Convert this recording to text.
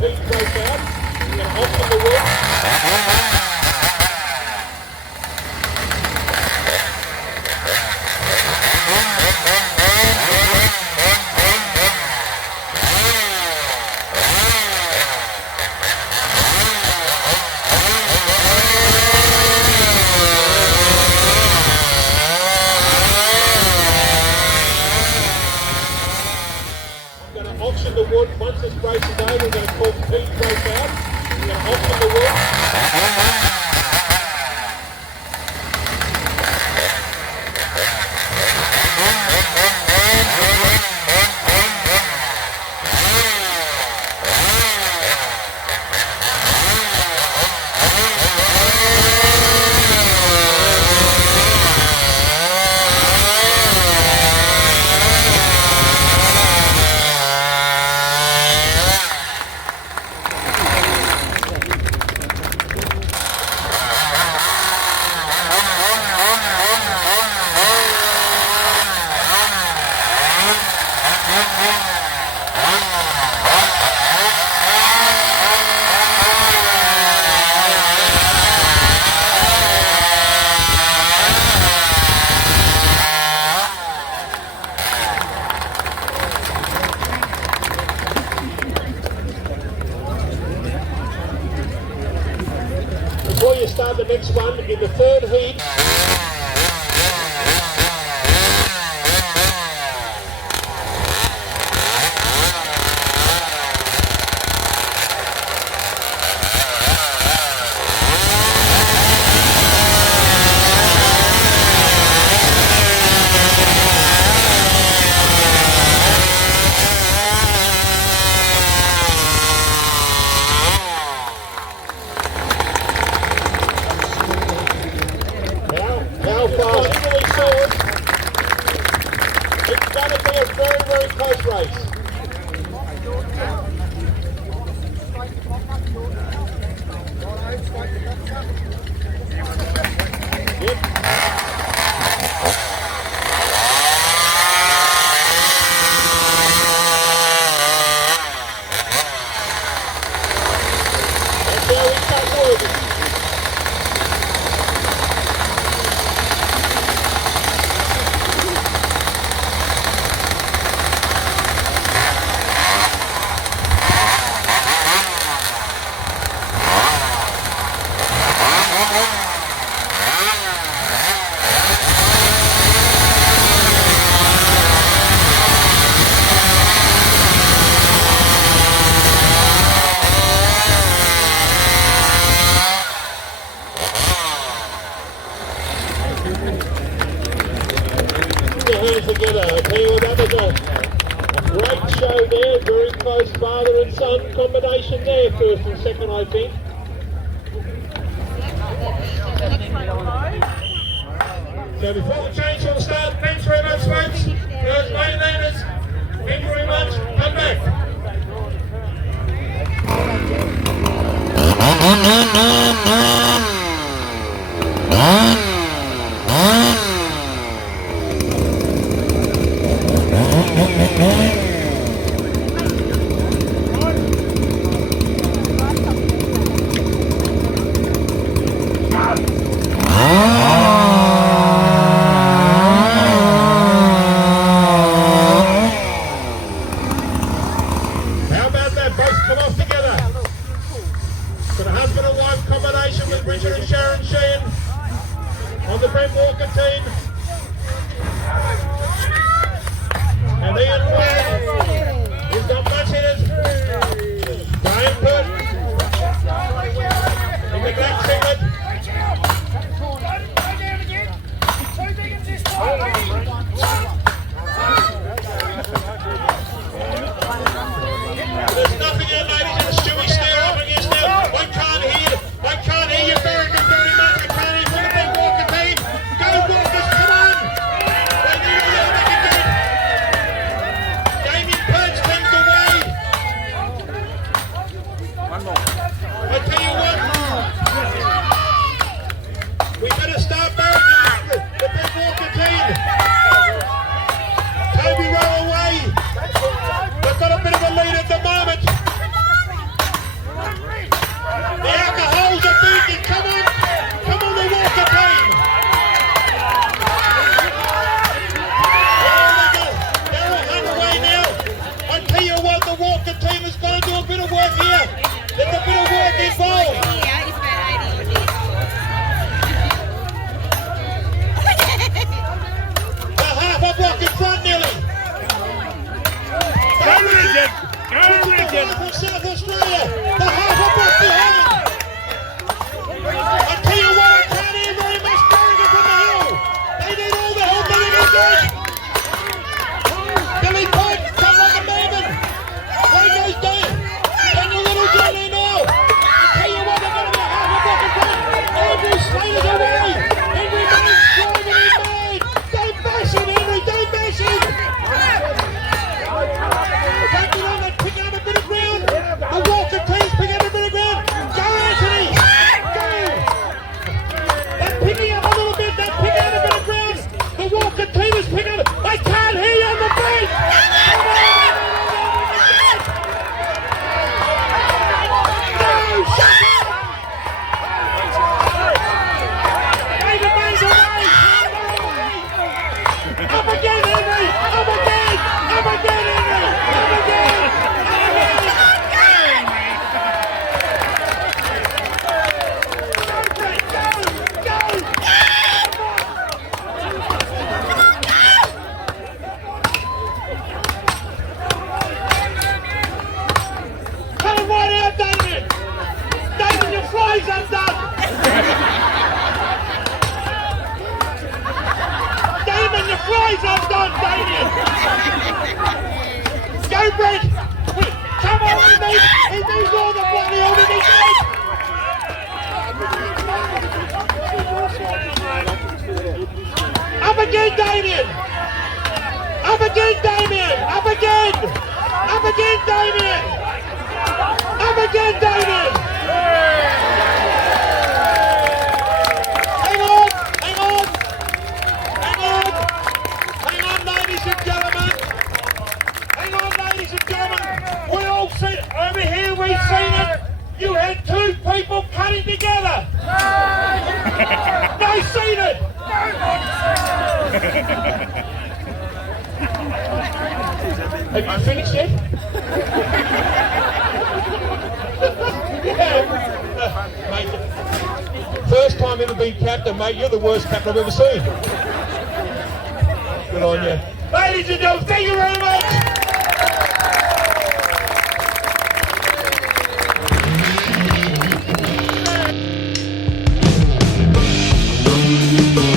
heat break out. We're going to open the wood. Auction the wood. Once this brace is over, we're going to call heat break out. We're going to auction the wood. Before you start the next one, in the third heat, it's going to be a very, very close race. That's how we cut wood. Together. I tell you what, that was a great show there, very close father and son combination there, first and second I think. So before the change will start, thanks very much folks, those mainlanders, thank you very much, come back. has got to do a bit of work here. There's a bit of work involved. The half a block in front nearly. Go Resin! Go Resin! From South Australia. The half a block behind. I tell you what, I can't hear very much Barina from the hill. They need all the help they can get. Billy Coyne, come like a maven. Way goes down. Daniel Little down there now. I tell you what, they're going to be half a block in front. Andrew Slater's away. Henry Maid's driving in Maid. Don't bash him, Henry. Don't bash him. Don't get on that, picking up a bit of ground. The Walker team's picking up a bit of ground. Go, Anthony. Go. They're picking up a little bit. They're picking up a bit of ground. The Walker team is picking up. I can't hear you on the beat. Come on. No, shut up. David May's away. Up again, Henry. Up again. Up again, Henry. Up again. Come right out, David. David, your fly's undone. Damon, your fly's undone, Damien. Go, Brent. Come on, he needs all the bloody help he needs. Up again, Damien. Up again, Damien. Up again. Up again, Damien. Up again, Damien. Hang on. Hang on. Hang on. Hang on, ladies and gentlemen. Hang on, ladies and gentlemen. We all see it. Over here, we've seen it. You had two people cutting together. No, seen it. Have you finished yet? Mate, first time ever been captain, mate. You're the worst captain I've ever seen. Good on you. Ladies and gentlemen, thank you very much. Thank you.